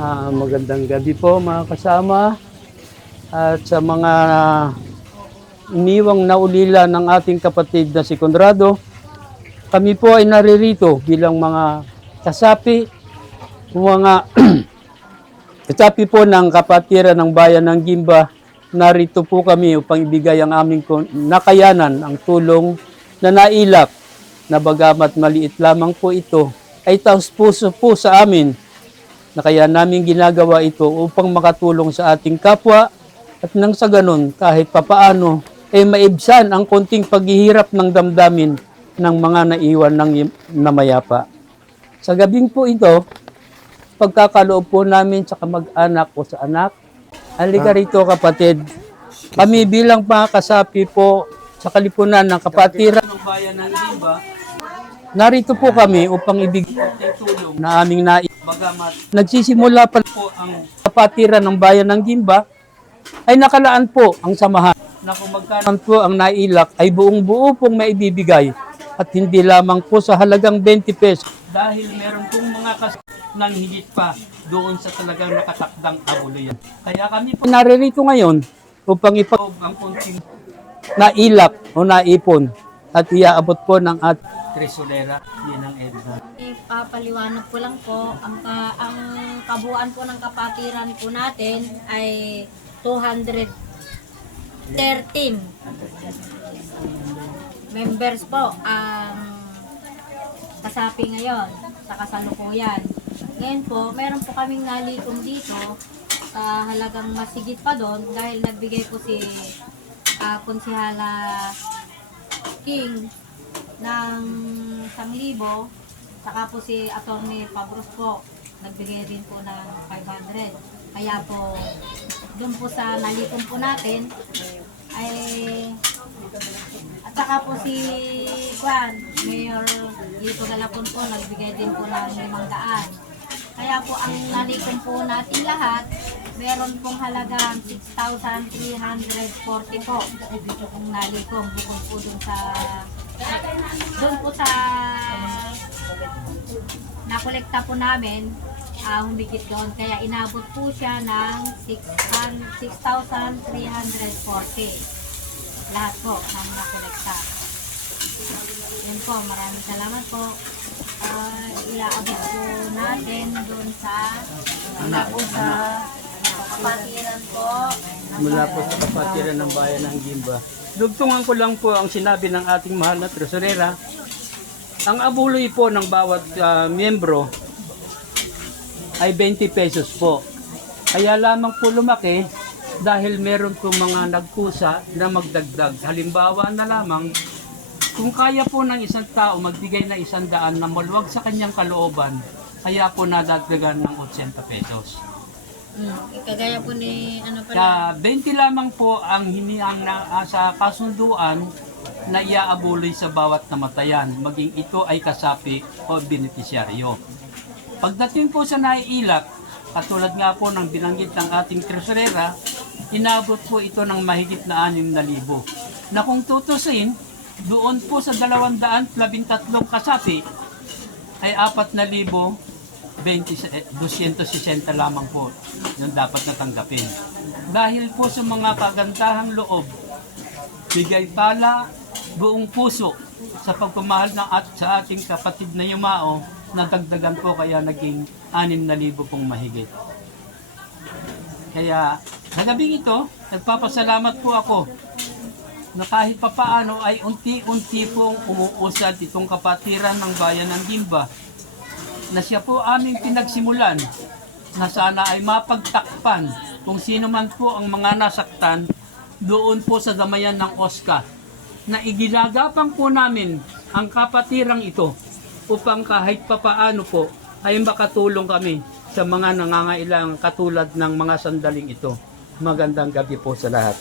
Ah, magandang gabi po mga kasama at sa mga iniwang naulila ng ating kapatid na si Conrado. Kami po ay naririto bilang mga kasapi, mga kasapi po ng kapatiran ng bayan ng Gimba. Narito po kami upang ibigay ang aming nakayanan, ang tulong na nailak na bagamat maliit lamang po ito, ay taos puso po sa amin na kaya namin ginagawa ito upang makatulong sa ating kapwa at nang sa ganun kahit papaano ay maibsan ang konting paghihirap ng damdamin ng mga naiwan ng namayapa. Sa gabing po ito, pagkakaloob po namin sa kamag-anak o sa anak, halika rito kapatid. Kami bilang mga kasapi po sa kalipunan ng kapatiran ng bayan ng Limba, narito po kami upang ibigay tulong na aming nais. Bagamat nagsisimula pa po ang kapatiran ng bayan ng Gimba, ay nakalaan po ang samahan na kung magkano po ang nailak ay buong buo pong maibibigay at hindi lamang po sa halagang 20 pesos dahil meron pong mga kas nang higit pa doon sa talagang nakatakdang abuluyan. Kaya kami po naririto ngayon upang ipag ang konting nailak o naipon at iaabot po ng at tresolera yan ang EDSA. Ipapaliwanag ko lang po, ang, ka, ang kabuuan po ng kapatiran po natin ay 213 members po ang kasapi ngayon sa kasalukuyan. Ngayon po, meron po kaming nalikom dito sa halagang masigit pa doon dahil nagbigay po si ah, Konsihala King ng 1,000 saka po si Atty. Pabros po nagbigay din po ng 500 kaya po doon po sa nalikom po natin ay at saka po si Juan Mayor Lito Galapon po nagbigay din po ng 500 kaya po ang nalikom po natin lahat meron pong halagang 6,340 po. Ang nalikom bukod po dun sa doon po sa nakolekta po namin ah humigit doon. Kaya inabot po siya ng 6,000 6,340 lahat po ng nakolekta. Yun po maraming salamat po. Ah, iaabot po natin doon sa mula po sa kapatiran po mula po sa kapatiran ng bayan ng Gimba. Dugtungan ko lang po ang sinabi ng ating mahal na tresurera. Ang abuloy po ng bawat ah, miyembro ay 20 pesos po. Kaya lamang po lumaki dahil meron po mga nagkusa na magdagdag. Halimbawa na lamang, kung kaya po ng isang tao magbigay na isang daan na maluwag sa kanyang kalooban, kaya po nadagdagan ng 80 pesos. Mm, kagaya po ni ano pala? Sa 20 lamang po ang hiniang na ah, sa kasunduan na iaabuloy sa bawat namatayan, maging ito ay kasapi o benepisyaryo. Pagdating po sa naiilak, katulad nga po ng binanggit ng ating tresurera, inabot po ito ng mahigit na 6,000 na kung tutusin, doon po sa 213 kasapi ay 4,000 20, eh, 260 lamang po yung dapat natanggapin. Dahil po sa mga kagandahang loob, bigay pala buong puso sa pagpamahal ng at sa ating kapatid na yumao, nadagdagan po kaya naging 6,000 pong mahigit. Kaya sa gabing ito, nagpapasalamat po ako na kahit papaano ay unti-unti pong umuusad itong kapatiran ng bayan ng Gimba na siya po aming pinagsimulan na sana ay mapagtakpan kung sino man po ang mga nasaktan doon po sa damayan ng Oscar na igilagapang po namin ang kapatirang ito upang kahit papaano po ay makatulong kami sa mga nangangailangan katulad ng mga sandaling ito. Magandang gabi po sa lahat.